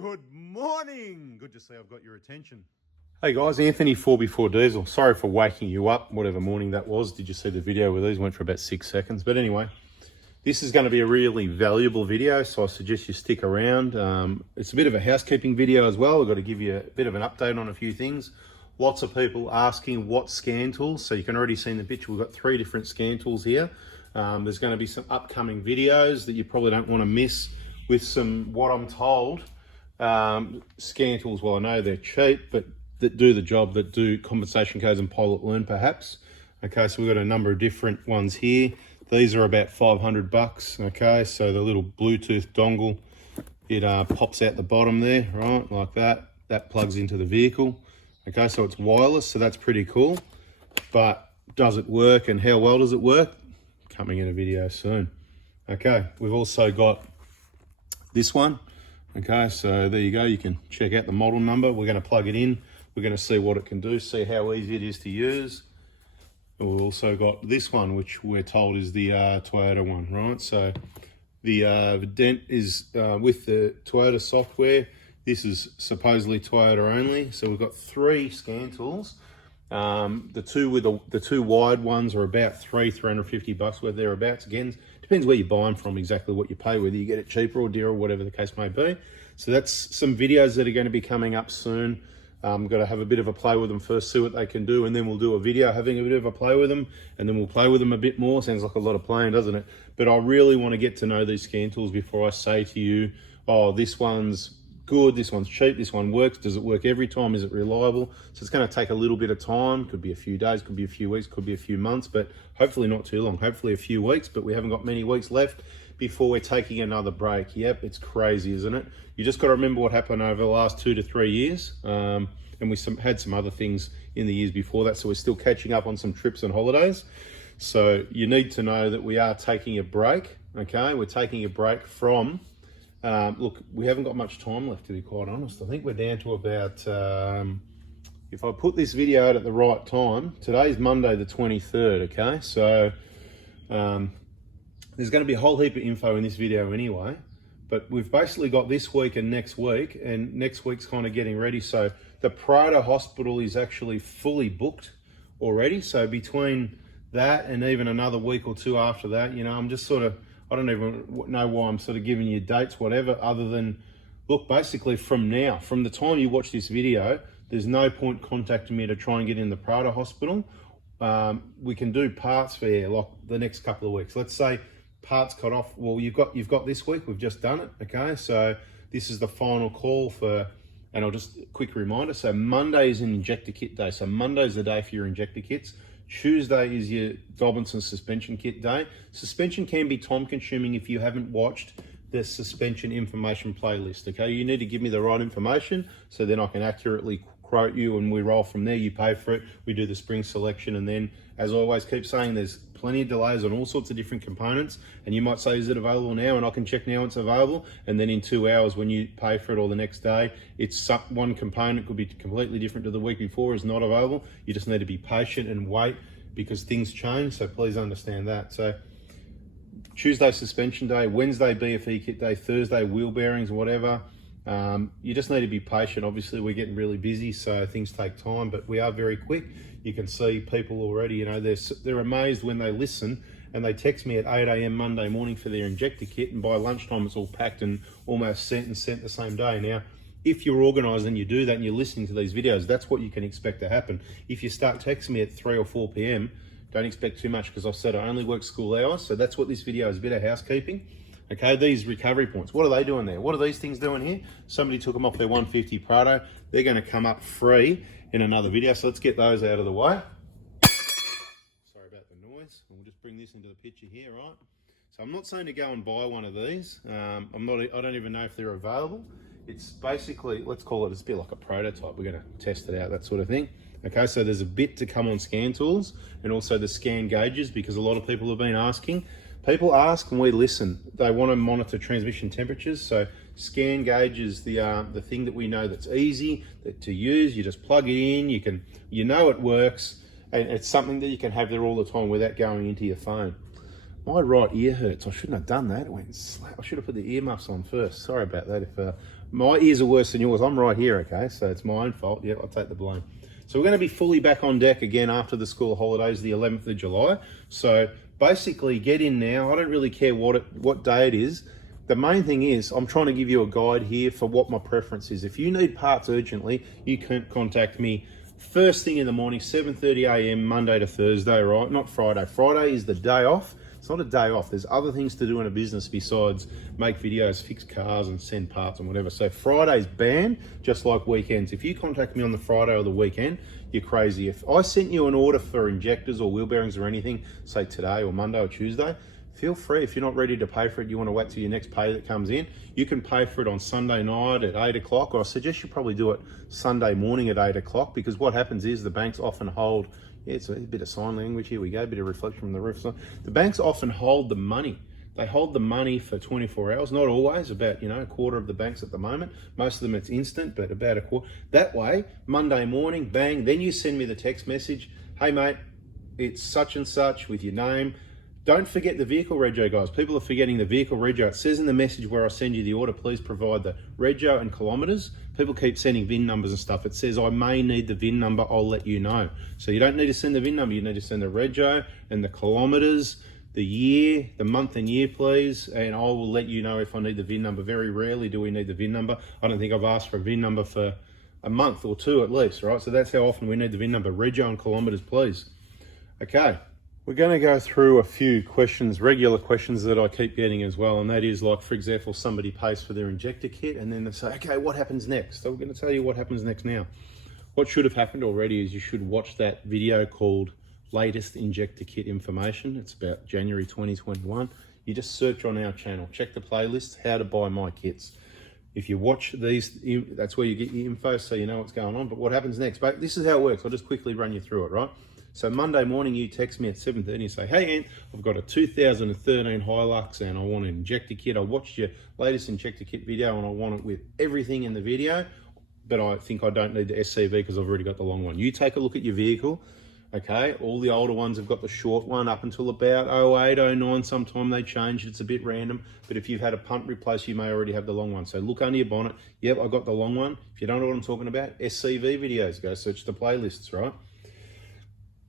Good morning. Good to see I've got your attention. Hey guys, Anthony 4x4 Diesel. Sorry for waking you up, whatever morning that was. Did you see the video where these went for about 6 seconds? But anyway, this is going to be a really valuable video, so I suggest you stick around. It's a bit of a housekeeping video as well. I've got to give you a bit of an update on a few things. Lots of people asking what scan tools. So you can already see in the picture, we've got 3 different scan tools here. There's going to be some upcoming videos that you probably don't want to miss with some, what I'm told, scan tools. Well, I know they're cheap, but that do the job, that do compensation codes and pilot learn perhaps. Okay, so we've got a number of different ones here. These are about 500 bucks. Okay, so the little Bluetooth dongle, it pops out the bottom there, right, like that. That plugs into the vehicle. Okay, so it's wireless, so that's pretty cool. But does it work, and how well does it work? Coming in a video soon. Okay, we've also got this one. Okay, so there you go. You can check out the model number. We're going to plug it in. We're going to see what it can do, see how easy it is to use. And we've also got this one, which we're told is the Toyota one, right? So the dent is with the Toyota software. This is supposedly Toyota only. So we've got 3 scan tools. The two wide ones are about $350 worth thereabouts. Again, depends where you buy them from, exactly what you pay, whether you get it cheaper or dearer, whatever the case may be. So that's some videos that are going to be coming up soon. Got to have a bit of a play with them first, see what they can do, and then we'll do a video having a bit of a play with them, and then we'll play with them a bit more. Sounds like a lot of playing, doesn't it? But I really want to get to know these scan tools before I say to you, oh, this one's good, this one's cheap, this one works. Does it work every time? Is it reliable? So it's going to take a little bit of time. Could be a few days, could be a few weeks, could be a few months, but hopefully not too long. Hopefully a few weeks, but we haven't got many weeks left before we're taking another break. Yep, it's crazy, isn't it? You just got to remember what happened over the last 2 to 3 years. And we had some other things in the years before that, so we're still catching up on some trips and holidays. So you need to know that we are taking a break, okay? We're taking a break from, look, we haven't got much time left, to be quite honest. I think we're down to about, if I put this video out at the right time, today's Monday the 23rd, okay? So there's going to be a whole heap of info in this video anyway, but we've basically got this week and next week's kind of getting ready. So the Prado Hospital is actually fully booked already. So between that and even another week or 2 after that, you know, I'm just sort of, I don't even know why I'm sort of giving you dates, whatever, other than, look, basically from now, from the time you watch this video, there's no point contacting me to try and get in the Prado Hospital. We can do parts for like the next couple of weeks. Let's say parts cut off. Well, you've got this week, we've just done it, okay? So this is the final call for, and I'll just, quick reminder, so Monday is an injector kit day. So Monday's the day for your injector kits. Tuesday is your Dobinson suspension kit day. Suspension can be time consuming if you haven't watched the suspension information playlist, okay? You need to give me the right information so then I can accurately quote you, and we roll from there. You pay for it, we do the spring selection, and then, as I always keep saying, there's plenty of delays on all sorts of different components, and you might say, is it available now? And I can check now it's available, and then in 2 hours when you pay for it, or the next day, it's one component could be completely different to the week before, is not available. You just need to be patient and wait, because things change, so please understand that. So Tuesday suspension day, Wednesday BFE kit day, Thursday wheel bearings, whatever. You just need to be patient. Obviously we're getting really busy, so things take time, but we are very quick. You can see people already, you know, they're amazed when they listen and they text me at 8 AM Monday morning for their injector kit, and by lunchtime it's all packed and almost sent the same day. Now, if you're organized and you do that and you're listening to these videos, that's what you can expect to happen. If you start texting me at 3 or 4 PM, don't expect too much, because I've said I only work school hours. So that's what this video is, a bit of housekeeping. Okay, these recovery points, what are they doing there? What are these things doing here? Somebody took them off their 150 Prado. They're going to come up free in another video, so let's get those out of the way. Sorry about the noise. We'll just bring this into the picture here, right? So I'm not saying to go and buy one of these. I don't even know if they're available. It's basically, let's call it, it's a bit like a prototype. We're going to test it out, that sort of thing. Okay, so there's a bit to come on scan tools, and also the scan gauges, because a lot of people have been asking. People ask and we listen. They want to monitor transmission temperatures. So scan gauge is the thing that we know that's easy to use. You just plug it in, you know it works, and it's something that you can have there all the time without going into your phone. My right ear hurts. I shouldn't have done that. It went slap. I should have put the earmuffs on first. Sorry about that. If my ears are worse than yours, I'm right here, okay? So it's my own fault. Yeah, I'll take the blame. So we're going to be fully back on deck again after the school holidays, the 11th of July. So basically get in now. I don't really care what day it is. The main thing is I'm trying to give you a guide here for what my preference is. If you need parts urgently, you can contact me first thing in the morning, 7:30 a.m. Monday to Thursday, right? Not Friday. Friday is the day off. It's not a day off. There's other things to do in a business besides make videos, fix cars and send parts and whatever. So Friday's banned, just like weekends. If you contact me on the Friday or the weekend, you're crazy. If I sent you an order for injectors or wheel bearings or anything, say today or Monday or Tuesday, feel free. If you're not ready to pay for it, you want to wait till your next pay that comes in, you can pay for it on Sunday night at 8 o'clock, or I suggest you probably do it Sunday morning at 8 o'clock, because what happens is the banks often hold, yeah, it's a bit of sign language, here we go, a bit of reflection from the roof. The banks often hold the money. They hold the money for 24 hours, not always, about, a quarter of the banks at the moment. Most of them it's instant, but about a quarter. That way, Monday morning, bang, then you send me the text message, hey mate, it's such and such with your name. Don't forget the vehicle rego, guys. People are forgetting the vehicle rego. It says in the message where I send you the order, please provide the rego and kilometers. People keep sending VIN numbers and stuff. It says I may need the VIN number, I'll let you know. So you don't need to send the VIN number, you need to send the rego and the kilometers, the year, the month and year, please, and I will let you know if I need the VIN number. Very rarely do we need the VIN number. I don't think I've asked for a VIN number for a month or two at least, right? So that's how often we need the VIN number. Rego and kilometers, please. Okay. We're going to go through a few questions, regular questions that I keep getting as well, and that is like, for example, somebody pays for their injector kit and then they say, okay, what happens next? So we're going to tell you what happens next now. What should have happened already is you should watch that video called Latest Injector Kit Information. It's about January 2021. You just search on our channel, check the playlist, how to buy my kits. If you watch these, that's where you get your info so you know what's going on. But what happens next? But this is how it works. I'll just quickly run you through it, right? So Monday morning, you text me at 7:30 and say, hey, Ant, I've got a 2013 Hilux and I want an injector kit. I watched your latest injector kit video and I want it with everything in the video, but I think I don't need the SCV because I've already got the long one. You take a look at your vehicle, okay? All the older ones have got the short one up until about 08, 09. Sometime they change. It's a bit random, but if you've had a punt replaced, you may already have the long one. So look under your bonnet. Yep, I got the long one. If you don't know what I'm talking about, SCV videos, go search the playlists, right?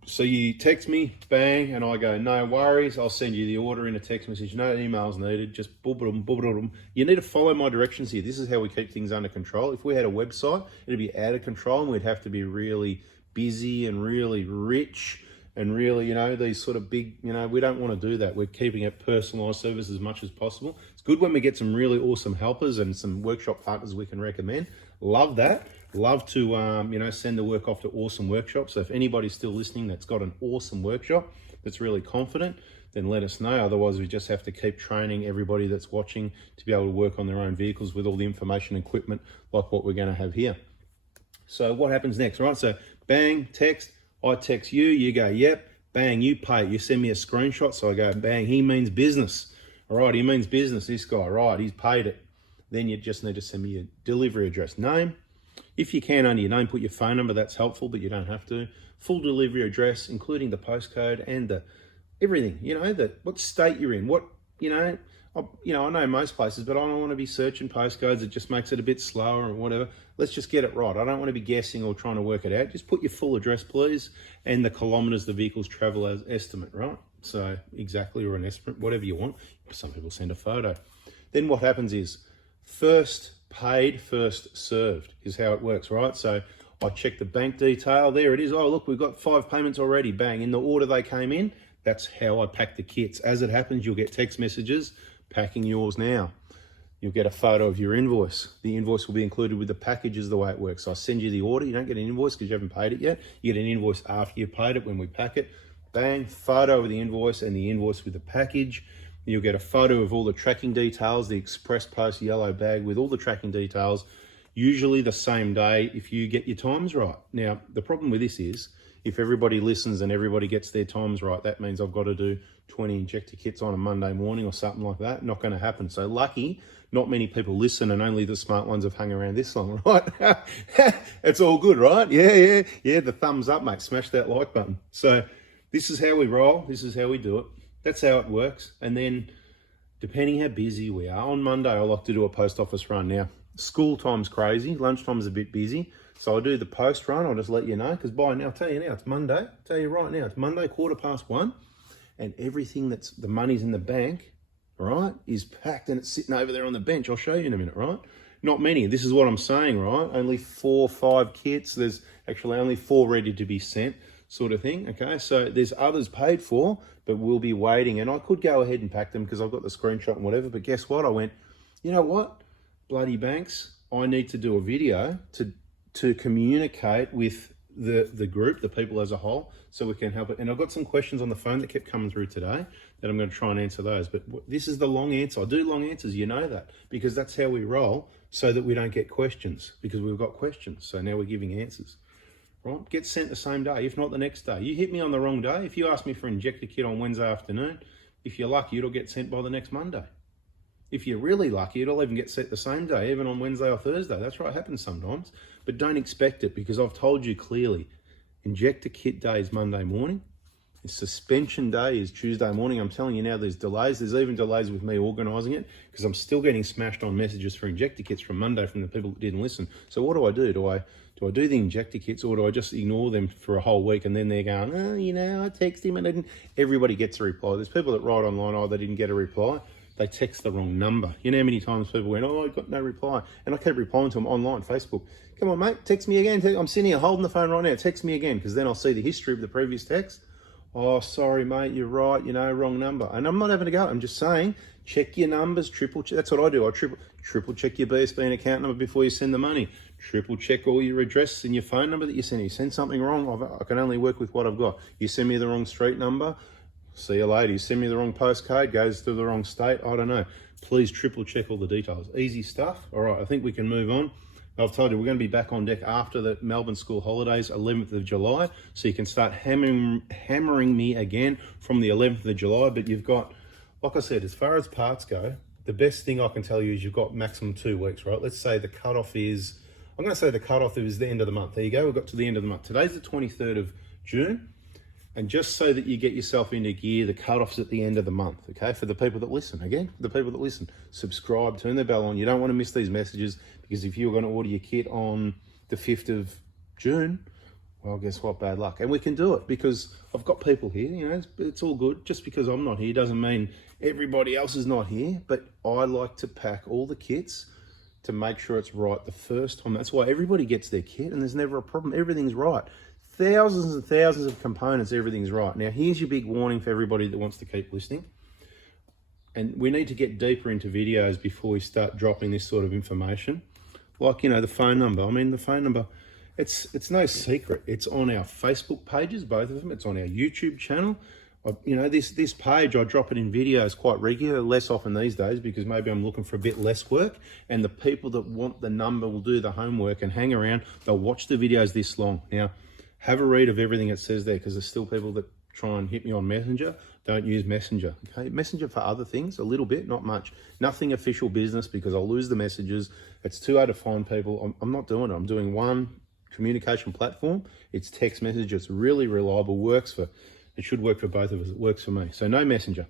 So you text me, bang, and I go, no worries, I'll send you the order in a text message, no emails needed, just boom. You need to follow my directions here. This is how we keep things under control. If we had a website, it'd be out of control and we'd have to be really busy and really rich and really, these sort of big, we don't want to do that. We're keeping it personalized service as much as possible. It's good when we get some really awesome helpers and some workshop partners we can recommend. Love that. Love to, send the work off to awesome workshops. So if anybody's still listening that's got an awesome workshop that's really confident, then let us know. Otherwise, we just have to keep training everybody that's watching to be able to work on their own vehicles with all the information and equipment like what we're going to have here. So what happens next, right? So bang, text, I text you, you go, yep, bang, you pay. You send me a screenshot, so I go, bang, he means business. All right, he means business, this guy, right, he's paid it. Then you just need to send me your delivery address, name. If you can, under your name, put your phone number, that's helpful, but you don't have to. Full delivery address, including the postcode and the everything, what state you're in, I know most places, but I don't want to be searching postcodes. It just makes it a bit slower or whatever. Let's just get it right. I don't want to be guessing or trying to work it out. Just put your full address, please, and the kilometers the vehicles travel as estimate, right? So exactly, or an estimate, whatever you want. Some people send a photo. Then what happens is first paid, first served is how it works, right? So I check the bank detail. There it is. Oh, look, we've got 5 payments already. Bang, in the order they came in. That's how I pack the kits. As it happens, you'll get text messages. Packing yours now. You'll get a photo of your invoice. The invoice will be included with the package is the way it works. So I send you the order. You don't get an invoice because you haven't paid it yet. You get an invoice after you've paid it when we pack it. Bang, photo of the invoice and the invoice with the package. You'll get a photo of all the tracking details, the express post yellow bag with all the tracking details, usually the same day if you get your times right. Now, the problem with this is if everybody listens and everybody gets their times right, that means I've got to do 20 injector kits on a Monday morning or something like that. Not going to happen. So lucky, not many people listen and only the smart ones have hung around this long, right? It's all good, right? Yeah, the thumbs up, mate. Smash that like button. So this is how we roll. This is how we do it. That's how it works. And then depending how busy we are, on Monday I like to do a post office run. Now, school time's crazy, lunchtime's a bit busy. So I'll do the post run, I'll just let you know, because by now, I'll tell you now, it's Monday. I'll tell you right now, it's Monday, 1:15, and everything that's the money's in the bank, right, is packed and it's sitting over there on the bench. I'll show you in a minute, right? Not many. This is what I'm saying, right? Only 4 or 5 kits. There's actually only 4 ready to be sent, sort of thing, okay? So there's others paid for, but we'll be waiting. And I could go ahead and pack them because I've got the screenshot and whatever, but guess what? I went, you know what? Bloody banks, I need to do a video to communicate with the group, the people as a whole, so we can help it. And I've got some questions on the phone that kept coming through today that I'm going to try and answer those. But this is the long answer. I do long answers, you know that, because that's how we roll, so that we don't get questions, because we've got questions. So now we're giving answers, right? Get sent the same day, if not the next day. You hit me on the wrong day. If you ask me for an injector kit on Wednesday afternoon, if you're lucky, it'll get sent by the next Monday. If you're really lucky, it'll even get sent the same day, even on Wednesday or Thursday. That's right, it happens sometimes. But don't expect it, because I've told you clearly, injector kit day is Monday morning. Suspension day is Tuesday morning. I'm telling you now, there's delays. There's even delays with me organising it, because I'm still getting smashed on messages for injector kits from Monday from the people that didn't listen. So what do? Do I do the injector kits, or do I just ignore them for a whole week and then they're going, oh, you know, I text him and I didn't. Everybody gets a reply. There's people that write online, oh, they didn't get a reply. They text the wrong number. You know how many times people went, oh, I got no reply. And I kept replying to them online, Facebook. Come on, mate, text me again. I'm sitting here holding the phone right now. Text me again, because then I'll see the history of the previous text. Oh, sorry, mate, you're right. You know, wrong number. And I'm not having a go. I'm just saying, check your numbers, triple check. That's what I do. I triple check your BSB and account number before you send the money. Triple check all your address and your phone number that you send. You send something wrong, I can only work with what I've got. You send me the wrong street number, see you later. You send me the wrong postcode, goes to the wrong state, I don't know. Please triple check all the details. Easy stuff. All right, I think we can move on. I've told you we're going to be back on deck after the Melbourne school holidays, 11th of July. So you can start hammering me again from the 11th of July. But you've got, like I said, as far as parts go, the best thing I can tell you is you've got maximum 2 weeks, right? Let's say the cutoff is, I'm going to say the cutoff is the end of the month. There you go. We've got to the end of the month. Today's the 23rd of June. And just so that you get yourself into gear, the cutoff's at the end of the month, okay? For the people that listen, again, for the people that listen, subscribe, turn the bell on. You don't want to miss these messages, because if you're going to order your kit on the 5th of June, well, guess what? Bad luck. And we can do it, because I've got people here, you know, it's all good. Just because I'm not here doesn't mean everybody else is not here, but I like to pack all the kits to make sure it's right the first time. That's why everybody gets their kit and there's never a problem. Everything's right. Thousands and thousands of components, everything's right. Now, here's your big warning for everybody that wants to keep listening. And we need to get deeper into videos before we start dropping this sort of information. Like, you know, the phone number. I mean, the phone number, it's no secret. It's on our Facebook pages, both of them. It's on our YouTube channel. You know, this page, I drop it in videos quite regular, less often these days, because maybe I'm looking for a bit less work. And the people that want the number will do the homework and hang around. They'll watch the videos this long. Now, have a read of everything it says there, because there's still people that try and hit me on Messenger. Don't use Messenger, okay? Messenger for other things, a little bit, not much. Nothing official business, because I'll lose the messages. It's too hard to find people. I'm not doing it. I'm doing one communication platform. It's text message. It's really reliable, it should work for both of us. It works for me. So no Messenger.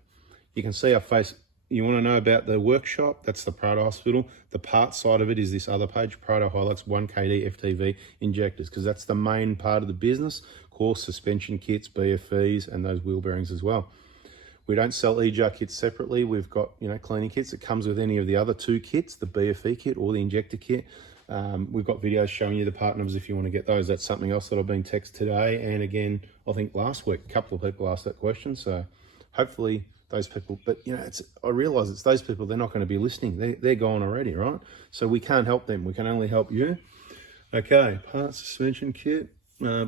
You can see our face. You want to know about the workshop? That's the Prado Hospital. The parts side of it is this other page, Prado Highlights 1KD FTV injectors, because that's the main part of the business. Of course, suspension kits, BFEs, and those wheel bearings as well. We don't sell EJAR kits separately. We've got, you know, cleaning kits. It comes with any of the other 2 kits, the BFE kit or the injector kit. We've got videos showing you the part numbers if you want to get those. That's something else that I've been texted today. And again, I think last week, a couple of people asked that question. So hopefully those people, but you know, I realize it's those people, they're not going to be listening. They're gone already, right? So we can't help them. We can only help you. Okay, parts, suspension kit,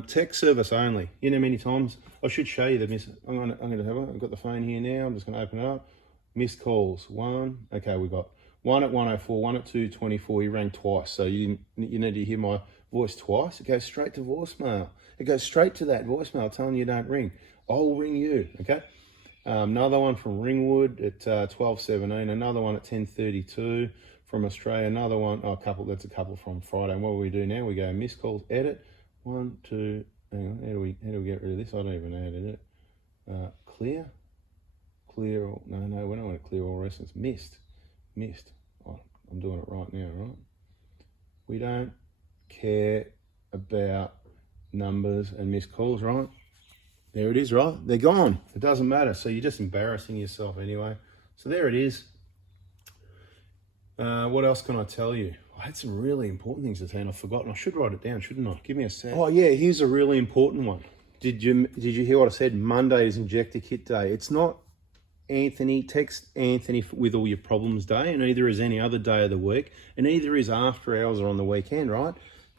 tech service only. You know, many times I should show you the I'm going to have it. I've got the phone here now. I'm just going to open it up. Missed calls, 1. Okay, we got 1 at 1:04, 1 at 2:24. He rang twice, so you need to hear my voice twice. It goes straight to voicemail. It goes straight to that voicemail telling you don't ring. I'll ring you. Okay. Another one from Ringwood at 12:17. Another one at 10:32 from Australia. Another one, that's a couple from Friday. And what we do now? We go missed calls, edit. 1, 2. Hang on. How do we get rid of this? I don't even know how to do it. Clear. clear all, no, we don't want to clear all resistance. Missed. Oh, I'm doing it right now, right? We don't care about numbers and missed calls, right? There it is, right? They're gone. It doesn't matter. So you're just embarrassing yourself anyway. So there it is. What else can I tell you? I had some really important things to say and I've forgotten. I should write it down, shouldn't I? Give me a sec. Oh yeah, here's a really important one. Did you hear what I said? Monday is injector kit day. It's not Anthony, text Anthony with all your problems day, and neither is any other day of the week, and neither is after hours or on the weekend, right?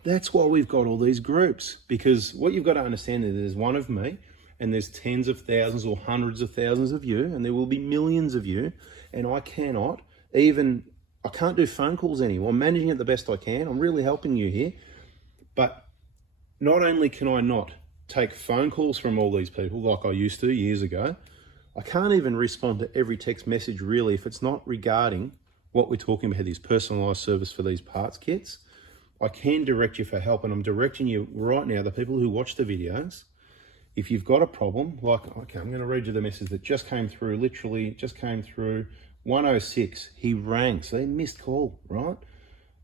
That's why we've got all these groups, because what you've got to understand is there's one of me, and there's tens of thousands or hundreds of thousands of you, and there will be millions of you, and I can't do phone calls anymore. I'm managing it the best I can. I'm really helping you here, but not only can I not take phone calls from all these people like I used to years ago, I can't even respond to every text message really if it's not regarding what we're talking about, this personalised service for these parts kits. I can direct you for help, and I'm directing you right now, the people who watch the videos. If you've got a problem, like, okay, I'm going to read you the message that just came through, literally just came through, 106, he rang, so they missed call, right?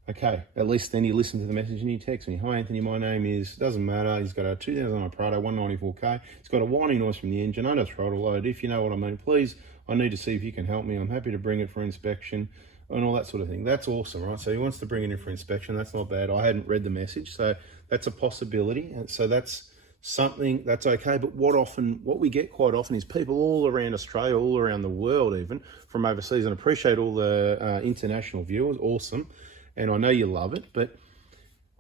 Okay, at least then you listen to the message and you text me. Hi Anthony, my name is, doesn't matter, he's got a 2009 Prado 194K, it's got a whining noise from the engine, under throttle load, if you know what I mean, please, I need to see if you can help me, I'm happy to bring it for inspection, and all that sort of thing. That's awesome, right? So he wants to bring it in for inspection, that's not bad. I hadn't read the message, so that's a possibility, and so that's something that's okay. But what we get quite often is people all around Australia, all around the world, even from overseas, and appreciate all the international viewers, awesome. And I know you love it, but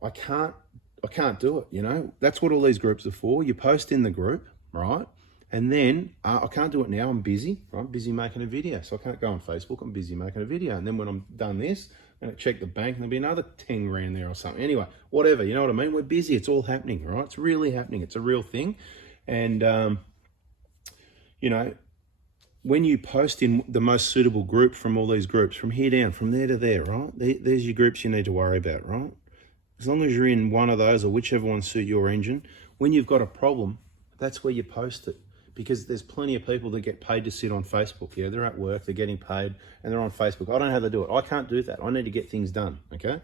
I can't do it, you know? That's what all these groups are for. You post in the group, right? And then I can't do it now, I'm busy, right? Busy making a video. So I can't go on Facebook, I'm busy making a video. And then when I'm done this, I'm gonna check the bank and there'll be another 10 grand there or something. Anyway, whatever, you know what I mean? We're busy, it's all happening, right? It's really happening, it's a real thing. And, you know, when you post in the most suitable group from all these groups, from here down, from there to there, right? There's your groups you need to worry about, right? As long as you're in one of those or whichever one suit your engine, when you've got a problem, that's where you post it. Because there's plenty of people that get paid to sit on Facebook. Yeah, they're at work, they're getting paid, and they're on Facebook. I don't know how they do it. I can't do that. I need to get things done, okay?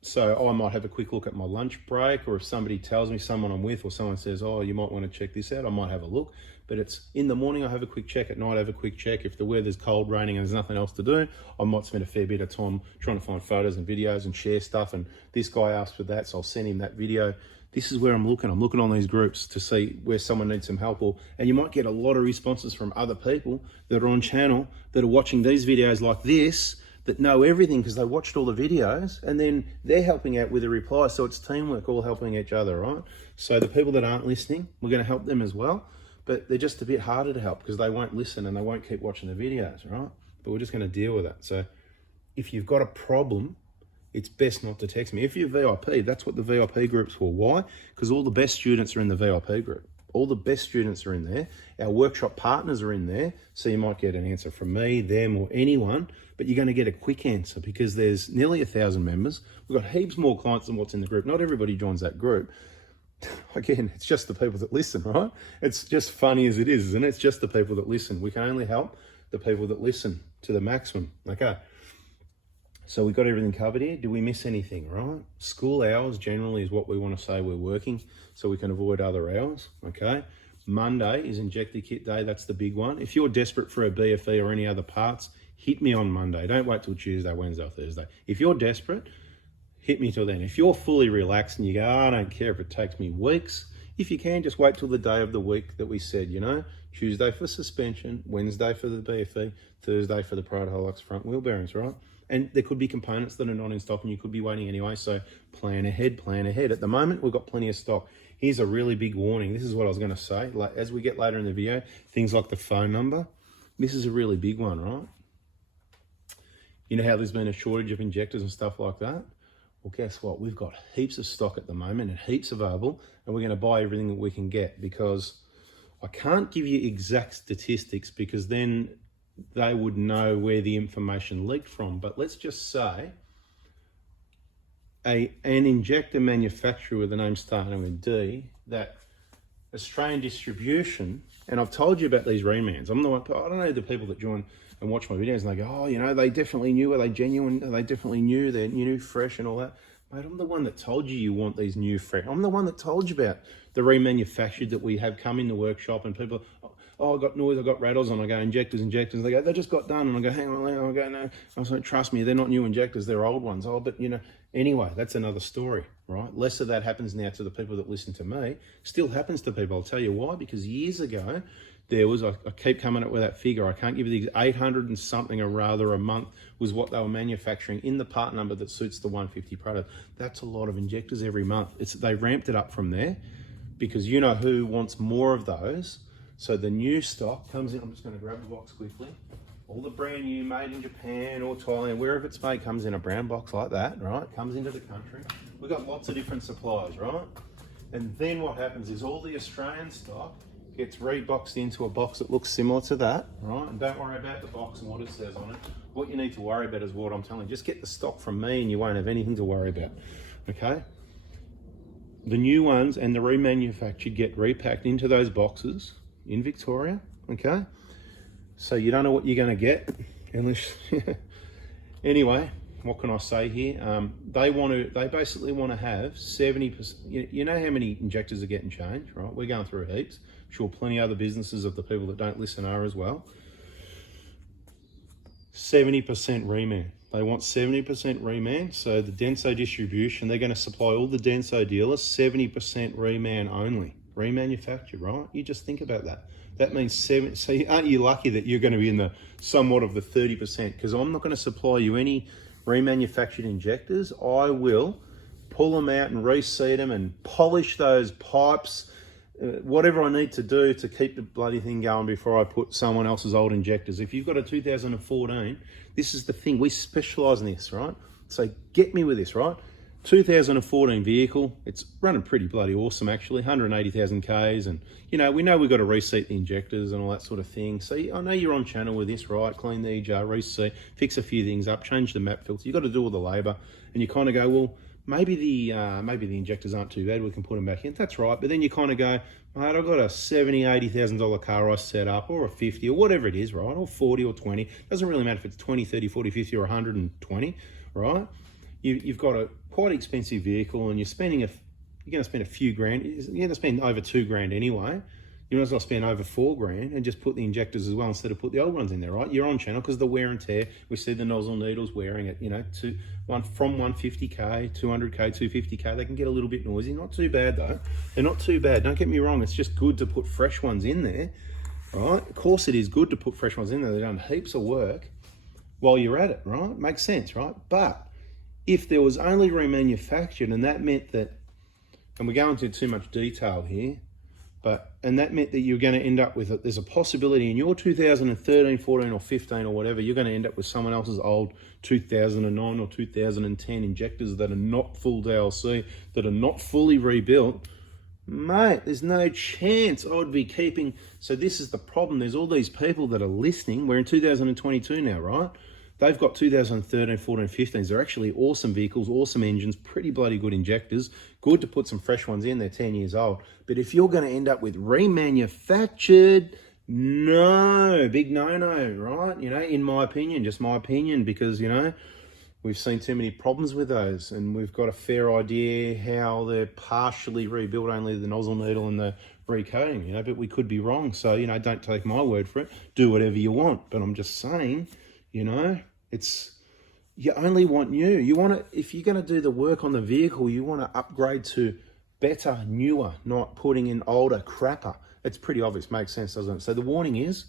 So I might have a quick look at my lunch break, or if somebody tells me, someone I'm with, or someone says, oh, you might want to check this out, I might have a look. But it's in the morning, I have a quick check. At night, I have a quick check. If the weather's cold, raining, and there's nothing else to do, I might spend a fair bit of time trying to find photos and videos and share stuff. And this guy asked for that, so I'll send him that video. This is where I'm looking. I'm looking on these groups to see where someone needs some help, and you might get a lot of responses from other people that are on channel that are watching these videos like this, that know everything because they watched all the videos, and then they're helping out with a reply. So it's teamwork, all helping each other, right? So the people that aren't listening, we're going to help them as well, but they're just a bit harder to help because they won't listen and they won't keep watching the videos, right? But we're just going to deal with that. So if you've got a problem, it's best not to text me. If you're VIP, that's what the VIP group's for. Why? Because all the best students are in the VIP group. All the best students are in there. Our workshop partners are in there. So you might get an answer from me, them, or anyone, but you're going to get a quick answer because there's nearly 1,000 members. We've got heaps more clients than what's in the group. Not everybody joins that group. Again, it's just the people that listen, right? It's just funny as it is, isn't it? It's just the people that listen. We can only help the people that listen to the maximum, okay? So we've got everything covered here. Did we miss anything, right? School hours generally is what we want to say we're working so we can avoid other hours, okay? Monday is injector kit day. That's the big one. If you're desperate for a BFE or any other parts, hit me on Monday. Don't wait till Tuesday, Wednesday, or Thursday. If you're desperate, hit me till then. If you're fully relaxed and you go, oh, I don't care if it takes me weeks, if you can, just wait till the day of the week that we said, you know, Tuesday for suspension, Wednesday for the BFE, Thursday for the Prado Hilux front wheel bearings, right? And there could be components that are not in stock and you could be waiting anyway. So plan ahead, plan ahead. At the moment, we've got plenty of stock. Here's a really big warning. This is what I was going to say. Like, as we get later in the video, things like the phone number, this is a really big one, right? You know how there's been a shortage of injectors and stuff like that? Well, guess what? We've got heaps of stock at the moment and heaps available, and we're going to buy everything that we can get, because I can't give you exact statistics because then they would know where the information leaked from. But let's just say an injector manufacturer with a name starting with D, that Australian distribution And I've told you about these remans. I'm the one, I don't know the people that join and watch my videos and they go, oh, you know, they definitely knew, are they genuine? They definitely knew, they're new, fresh and all that. Mate, I'm the one that told you want these new, fresh. I'm the one that told you about the remanufactured that we have come in the workshop, and people, oh, I got noise, I got rattles, and I go, injectors. They go, they just got done. And I go, hang on, I go, no. I was like, trust me, they're not new injectors, they're old ones. Oh, but you know, anyway, that's another story, right? Less of that happens now to the people that listen to me. Still happens to people. I'll tell you why, because years ago, there was, I keep coming up with that figure, I can't give you the 800 and something or rather a month was what they were manufacturing in the part number that suits the 150 product. That's a lot of injectors every month. They ramped it up from there because you know who wants more of those. So the new stock comes in, I'm just going to grab the box quickly. All the brand new, made in Japan or Thailand, wherever it's made, comes in a brown box like that, right? Comes into the country. We've got lots of different suppliers, right? And then what happens is all the Australian stock gets reboxed into a box that looks similar to that, right? And don't worry about the box and what it says on it. What you need to worry about is what I'm telling you. Just get the stock from me and you won't have anything to worry about, okay? The new ones and the remanufactured get repacked into those boxes in Victoria, okay? So you don't know what you're gonna get unless, anyway, what can I say here? They basically want to have 70%, you know how many injectors are getting changed, right? We're going through heaps. I'm sure plenty other businesses of the people that don't listen are as well. 70% reman. They want 70% reman. So the Denso distribution, they're going to supply all the Denso dealers 70% reman only. Remanufactured, right? You just think about that. That means so aren't you lucky that you're going to be in the somewhat of the 30%? Because I'm not going to supply you any remanufactured injectors. I will pull them out and reseat them and polish those pipes, whatever I need to do to keep the bloody thing going before I put someone else's old injectors. If you've got a 2014, this is the thing, we specialize in this, right? So get me with this, right? 2014 vehicle, it's running pretty bloody awesome actually, 180,000 Ks, and you know we've got to reseat the injectors and all that sort of thing. So I know you're on channel with this, right? Clean the EJ, reseat, fix a few things up, change the map filter. You've got to do all the labor, and you kind of go, well, maybe the injectors aren't too bad, we can put them back in. That's right, but then you kind of go, mate, I've got a $70,000, $80,000 car I set up, or a 50, or whatever it is, right? Or 40 or 20, doesn't really matter if it's 20, 30, 40, 50, or 120, right? You've got a quite expensive vehicle and you're going to spend a few grand. You're going to spend over $2,000 anyway. You might as well spend over $4,000 and just put the injectors as well instead of put the old ones in there, right? You're on channel because the wear and tear, we see the nozzle needles wearing it, you know, from 150K, 200K, 250K, they can get a little bit noisy. Not too bad though. They're not too bad. Don't get me wrong. It's just good to put fresh ones in there, right? Of course it is good to put fresh ones in there. They've done heaps of work while you're at it, right? Makes sense, right? But if there was only remanufactured, and that meant that, and we're going into too much detail here, and that meant that you're going to end up with, there's a possibility in your 2013, 14 or 15 or whatever, you're going to end up with someone else's old 2009 or 2010 injectors that are not full DLC, that are not fully rebuilt. Mate, there's no chance I would be keeping, so this is the problem. There's all these people that are listening. We're in 2022 now, right? They've got 2013, 14, 15s. They're actually awesome vehicles, awesome engines, pretty bloody good injectors. Good to put some fresh ones in. They're 10 years old. But if you're going to end up with remanufactured, no, big no-no, right? You know, in my opinion, just my opinion, because, you know, we've seen too many problems with those, and we've got a fair idea how they're partially rebuilt, only the nozzle needle and the recoating, you know, but we could be wrong. So, you know, don't take my word for it. Do whatever you want. But I'm just saying, you know, you only want new. You want to, if you're going to do the work on the vehicle, you want to upgrade to better, newer, not putting in older crapper. It's pretty obvious, makes sense, doesn't it? So the warning is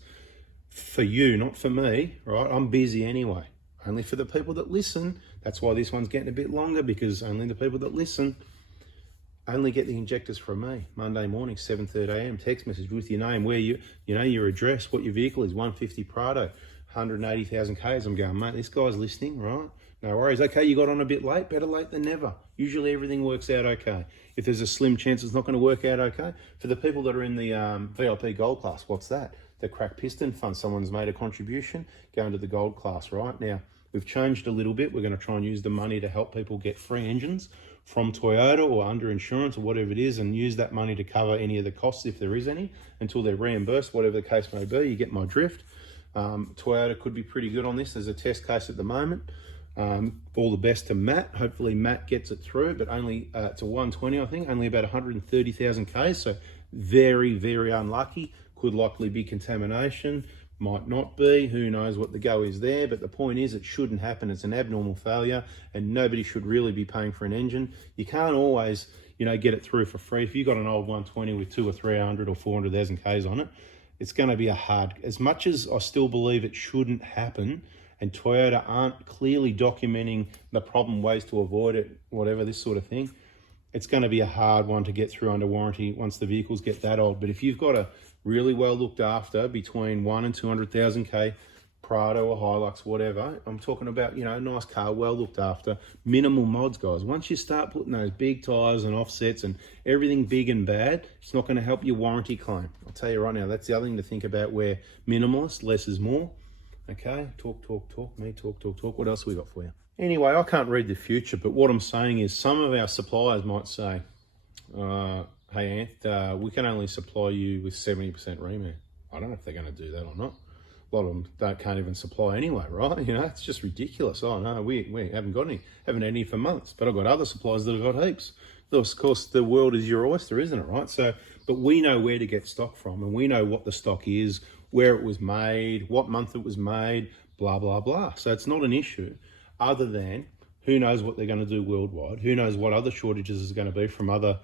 for you, not for me, right? I'm busy anyway. Only for the people that listen. That's why this one's getting a bit longer, because only the people that listen only get the injectors from me. Monday morning, 7:30 a.m. Text message with your name, where you know, your address, what your vehicle is, 150 Prado. 180,000 Ks. I'm going, mate, this guy's listening, right? No worries. Okay, you got on a bit late. Better late than never. Usually everything works out okay. If there's a slim chance it's not going to work out okay. For the people that are in the VIP Gold class, what's that? The crack piston fund. Someone's made a contribution, going to the Gold class, right? Now, We've changed a little bit. We're going to try and use the money to help people get free engines from Toyota or under insurance or whatever it is, and use that money to cover any of the costs if there is any until they're reimbursed, whatever the case may be. You get my drift. Toyota could be pretty good on this. There's a test case at the moment. All the best to Matt. Hopefully Matt gets it through, but only it's a 120, I think, only about 130,000 Ks, so very, very unlucky. Could likely be contamination, might not be, who knows what the go is there, but the point is it shouldn't happen. It's an abnormal failure and nobody should really be paying for an engine. You can't always, you know, get it through for free. If you've got an old 120 with 200 or 300 or 400,000 Ks on it, it's going to be a hard, as much as I still believe it shouldn't happen, and Toyota aren't clearly documenting the problem, ways to avoid it, whatever, this sort of thing, it's going to be a hard one to get through under warranty once the vehicles get that old. But if you've got a really well looked after, between 1 and 200,000 K Prado or Hilux, whatever, I'm talking about, you know, a nice car, well looked after, minimal mods, guys. Once you start putting those big tires and offsets and everything big and bad, it's not going to help your warranty claim. I'll tell you right now, that's the other thing to think about. Where minimalist, less is more. Okay, talk, me talk. What else we got for you? Anyway, I can't read the future, but what I'm saying is some of our suppliers might say, hey, Anth, we can only supply you with 70% reman. I don't know if they're going to do that or not. A lot of them can't even supply anyway, right? You know, it's just ridiculous. Oh, no, we haven't got any. Haven't had any for months. But I've got other suppliers that have got heaps. Of course, the world is your oyster, isn't it, right? So, but we know where to get stock from, and we know what the stock is, where it was made, what month it was made, blah, blah, blah. So it's not an issue, other than who knows what they're going to do worldwide. Who knows what other shortages is going to be from other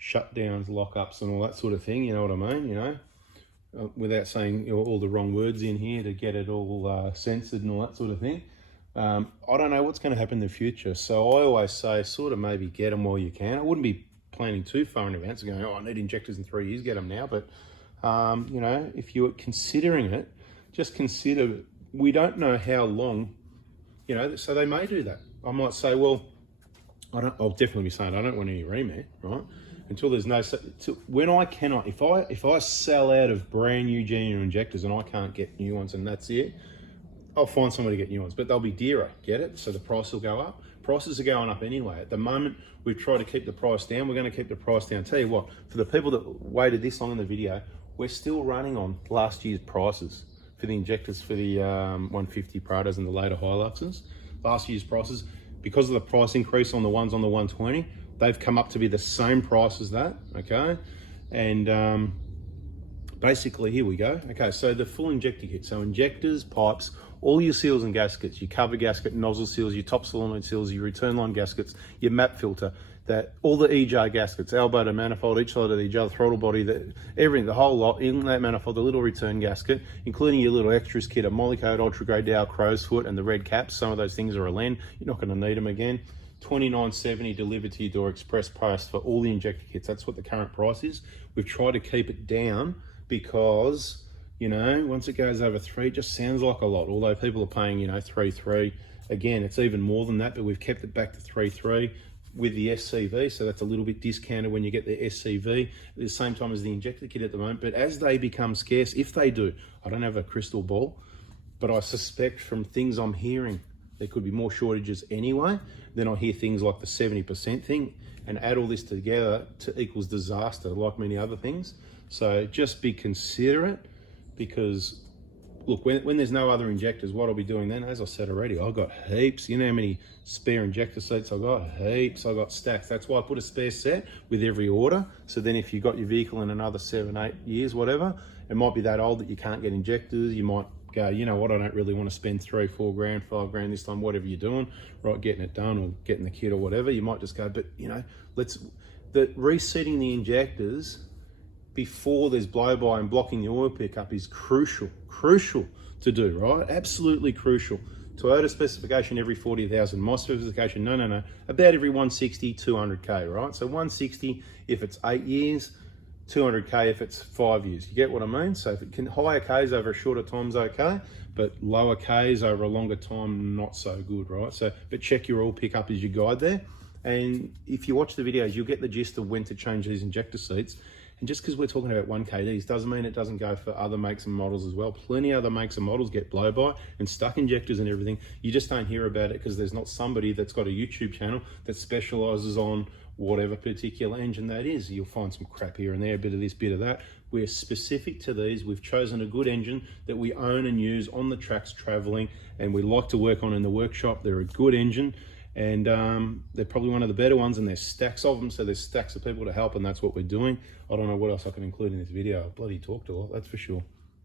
shutdowns, lockups and all that sort of thing, you know what I mean, you know, without saying, you know, all the wrong words in here to get it all censored and all that sort of thing. I don't know what's going to happen in the future, so I always say sort of maybe get them while you can. I wouldn't be planning too far in advance and going, oh, I need injectors in 3 years, get them now. But you know, if you're considering it, just consider, we don't know how long, you know, so they may do that. I might say, well, I'll definitely be saying I don't want any reman, right? Until there's no, when I cannot, if I sell out of brand new genuine injectors and I can't get new ones and that's it, I'll find somebody to get new ones, but they'll be dearer, get it? So the price will go up. Prices are going up anyway. At the moment, we've tried to keep the price down. We're going to keep the price down. Tell you what, for the people that waited this long in the video, we're still running on last year's prices for the injectors for the 150 Prados and the later Hiluxes. Last year's prices, because of the price increase on the ones on the 120, they've come up to be the same price as that, okay? And basically, here we go. Okay, so the full injector kit. So injectors, pipes, all your seals and gaskets, your cover gasket, nozzle seals, your top solenoid seals, your return line gaskets, your map filter, that all the EJ gaskets, elbow to manifold, each side of each other, throttle body, everything, the whole lot in that manifold, the little return gasket, including your little extras kit, a Molykote, Ultra Grey Dow, Crow's Foot, and the red caps. Some of those things are a Len. You're not going to need them again. $29.70 delivered to your door, express post for all the injector kits. That's what the current price is. We've tried to keep it down because, you know, once it goes over 3, it just sounds like a lot. Although people are paying, you know, 3.3. Again, it's even more than that, but we've kept it back to 3.3 with the SCV. So that's a little bit discounted when you get the SCV at the same time as the injector kit at the moment. But as they become scarce, if they do, I don't have a crystal ball, but I suspect from things I'm hearing, there could be more shortages anyway. Then I hear things like the 70% thing, and add all this together to equals disaster, like many other things. So just be considerate, because look, when there's no other injectors, what I'll be doing then, as I said already, I've got heaps. You know how many spare injector seats I've got? Heaps. I've got stacks. That's why I put a spare set with every order. So then if you've got your vehicle in another 7, 8 years, whatever, it might be that old that you can't get injectors. You might go, you know what, I don't really want to spend 3, 4 grand, 5 grand this time, whatever you're doing, right, getting it done or getting the kit or whatever. You might just go, but you know, reseating the injectors before there's blow-by and blocking the oil pickup is crucial to do, right? Absolutely crucial. Toyota specification every 40,000. My specification, no, about every 160, 200K, right? So 160 if it's 8 years, 200K if it's 5 years. You get what I mean? So if it can, higher Ks over a shorter time's okay, but lower Ks over a longer time, not so good, right? So, but check your oil pickup as your guide there. And if you watch the videos, you'll get the gist of when to change these injector seats. And just because we're talking about 1KDs doesn't mean it doesn't go for other makes and models as well. Plenty other makes and models get blow-by and stuck injectors and everything. You just don't hear about it because there's not somebody that's got a YouTube channel that specializes on whatever particular engine that is. You'll find some crap here and there, a bit of this, bit of that. We're specific to these. We've chosen a good engine that we own and use on the tracks traveling, and we like to work on in the workshop. They're a good engine, and they're probably one of the better ones, and there's stacks of them, so there's stacks of people to help, and that's what we're doing. I don't know what else I can include in this video. I bloody talked a lot, that's for sure.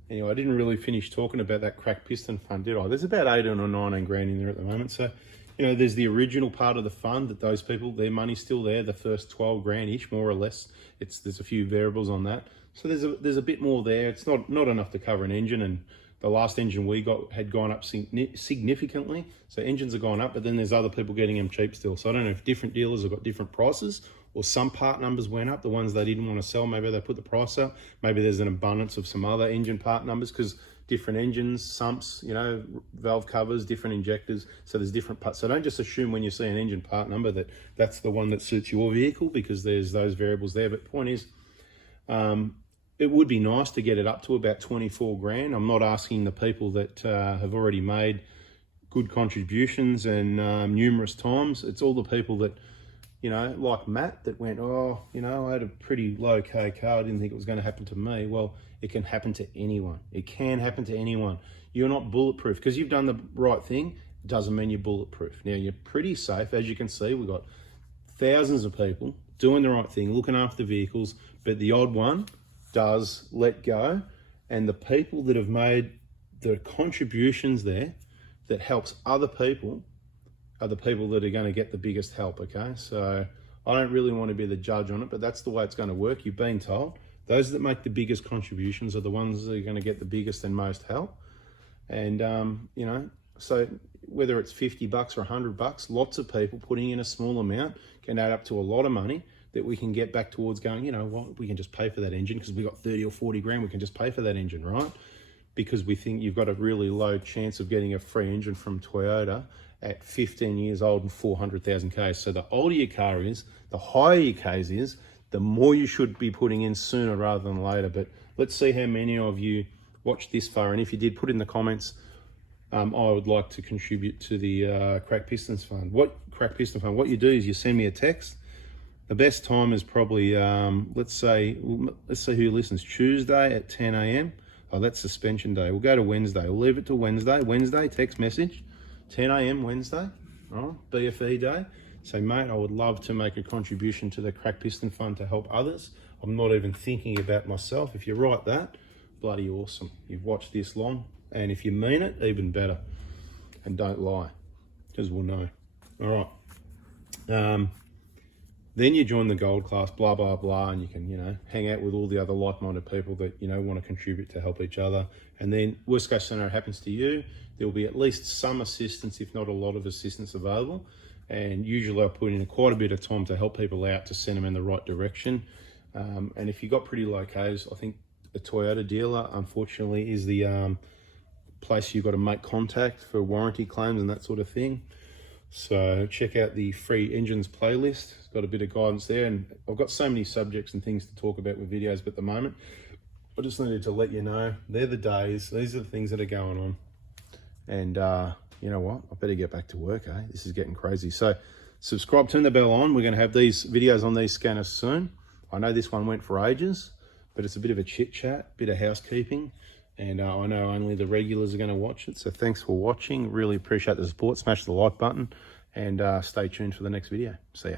Anyway, I didn't really finish talking about that cracked piston fund, did I? There's about 18 or 19 grand in there at the moment, so you know, there's the original part of the fund that those people, their money's still there, the first 12 grand-ish, more or less. There's a few variables on that. So there's a bit more there. It's not enough to cover an engine, and the last engine we got had gone up significantly. So engines have gone up, but then there's other people getting them cheap still. So I don't know if different dealers have got different prices, or some part numbers went up, the ones they didn't want to sell, maybe they put the price up. Maybe there's an abundance of some other engine part numbers, because different engines, sumps, you know, valve covers, different injectors. So there's different parts. So don't just assume when you see an engine part number that that's the one that suits your vehicle, because there's those variables there. But the point is, it would be nice to get it up to about 24 grand. I'm not asking the people that have already made good contributions and numerous times. It's all the people that, you know, like Matt, that went, oh, you know, I had a pretty low K car, I didn't think it was going to happen to me. Well, it can happen to anyone. It can happen to anyone. You're not bulletproof. Because you've done the right thing doesn't mean you're bulletproof. Now, you're pretty safe. As you can see, we've got thousands of people doing the right thing, looking after the vehicles, but the odd one does let go. And the people that have made the contributions there that helps other people are the people that are going to get the biggest help, okay? So I don't really want to be the judge on it, but that's the way it's going to work. You've been told. Those that make the biggest contributions are the ones that are going to get the biggest and most help. And, you know, so whether it's $50 or $100, lots of people putting in a small amount can add up to a lot of money that we can get back towards going, you know what, we can just pay for that engine because we got 30 or 40 grand, we can just pay for that engine, right? Because we think you've got a really low chance of getting a free engine from Toyota at 15 years old and 400,000 Ks. So the older your car is, the higher your Ks is, the more you should be putting in sooner rather than later. But let's see how many of you watched this far. And if you did, put in the comments, I would like to contribute to the Cracked Pistons Fund. Cracked Piston Fund? What you do is you send me a text. The best time is probably, let's see who listens, Tuesday at 10 a.m. Oh, that's suspension day. We'll go to Wednesday. We'll leave it to Wednesday. Wednesday, text message, 10 a.m. Wednesday, all right, BFE day. So, mate, I would love to make a contribution to the Cracked Piston Fund to help others. I'm not even thinking about myself. If you write that, bloody awesome. You've watched this long, and if you mean it, even better. And don't lie, because we'll know. All right. Then you join the gold class, blah, blah, blah, and you can, you know, hang out with all the other like-minded people that, you know, want to contribute to help each other. And then worst case scenario happens to you, there will be at least some assistance, if not a lot of assistance available. And usually I put in quite a bit of time to help people out, to send them in the right direction. And if you've got pretty low Ks, I think a Toyota dealer, unfortunately, is the place you've got to make contact for warranty claims and that sort of thing. So check out the free engines playlist. It's got a bit of guidance there, and I've got so many subjects and things to talk about with videos, but at the moment, I just needed to let you know, they're the days, these are the things that are going on. And you know what, I better get back to work, eh? This is getting crazy. So subscribe, turn the bell on. We're gonna have these videos on these scanners soon. I know this one went for ages, but it's a bit of a chit chat, bit of housekeeping. And I know only the regulars are going to watch it. So thanks for watching. Really appreciate the support. Smash the like button and stay tuned for the next video. See ya.